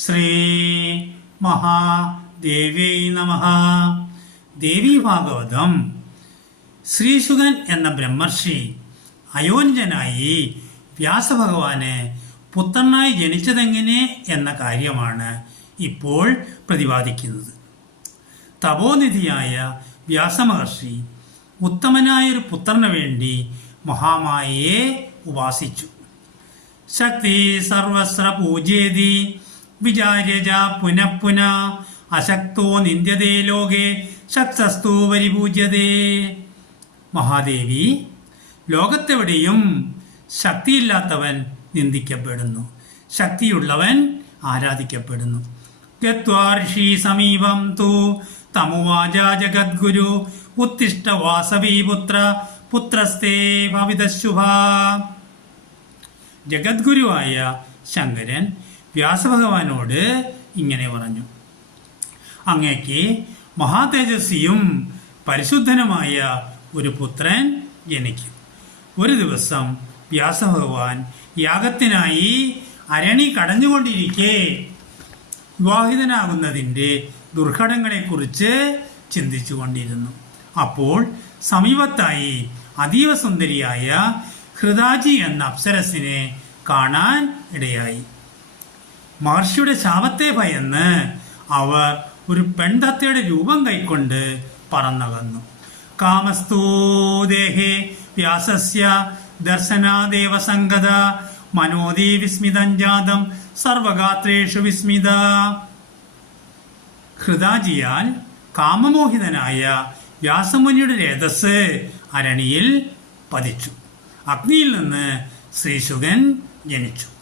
ശ്രീ മഹാദേവി നമ. ദേവി ഭാഗവതം. ശ്രീശുഗൻ എന്ന ബ്രഹ്മർഷി അയോഞ്ജനായി വ്യാസഭഗവാന് പുത്രനായി ജനിച്ചതെങ്ങനെ എന്ന കാര്യമാണ് ഇപ്പോൾ പ്രതിപാദിക്കുന്നത്. തപോനിധിയായ വ്യാസമഹർഷി ഉത്തമനായൊരു പുത്രന് വേണ്ടി മഹാമായയെ ഉപാസിച്ചു. ശക്തി സർവസ്ര പൂജ്യേതി വിചാര്യജ പുനഃപുന പുനഃ. അശക്തോ നിന്ദ്യതേ ലോകേ ശക്തസ്തു പരിപൂജ്യതേ. മഹാദേവി ലോകത്തെവിടെയും ശക്തിയില്ലാത്തവൻ നിന്ദിക്കപ്പെടുന്നു. ശക്തിയുള്ളവൻ ആരാധിക്കപ്പെടുന്നു. ഗത്വാർഷി സമീപം തു. തമുവാച ജഗദ്ഗുരു ഉത്തിഷ്ട വാസവീപുത്ര പുത്രസ്തേ ഭവിതശുഭ. ജഗദ്ഗുരുവായ ശങ്കരൻ വ്യാസഭഗവാനോട് ഇങ്ങനെ പറഞ്ഞു. അങ്ങേക്ക് മഹാതേജസ്വിയും പരിശുദ്ധനുമായ ഒരു പുത്രൻ ജനിക്കും. ഒരു ദിവസം വ്യാസഭഗവാൻ യാഗത്തിനായി അരണി കടഞ്ഞുകൊണ്ടിരിക്കെ വിവാഹിതനാകുന്നതിന്റെ ദുർഘടങ്ങളെക്കുറിച്ച് ചിന്തിച്ചുകൊണ്ടിരുന്നു. അപ്പോൾ സമീപത്തായി അതീവ സുന്ദരിയായ ഹൃദാജി എന്ന അപ്സരസിനെ കാണാൻ ഇടയായി. മഹർഷിയുടെ ശാപത്തെ ഭയന്ന് അവർ ഒരു പെൺതത്തയുടെ രൂപം കൈക്കൊണ്ട് പറന്നകന്നു. കാമസ്തൂദേഹേ വ്യാസസ്യ ദർശനാദേവ സംഗത മനോദീ വിസ്മിതം സർവഗാത്രേഷു വിസ്മിത. ഹൃദാജിയാൽ കാമമോഹിതനായ വ്യാസമുനിയുടെ രേതസ് അരണിയിൽ പതിച്ചു. അഗ്നിയിൽ നിന്ന് ശ്രീശുഗൻ ജനിച്ചു.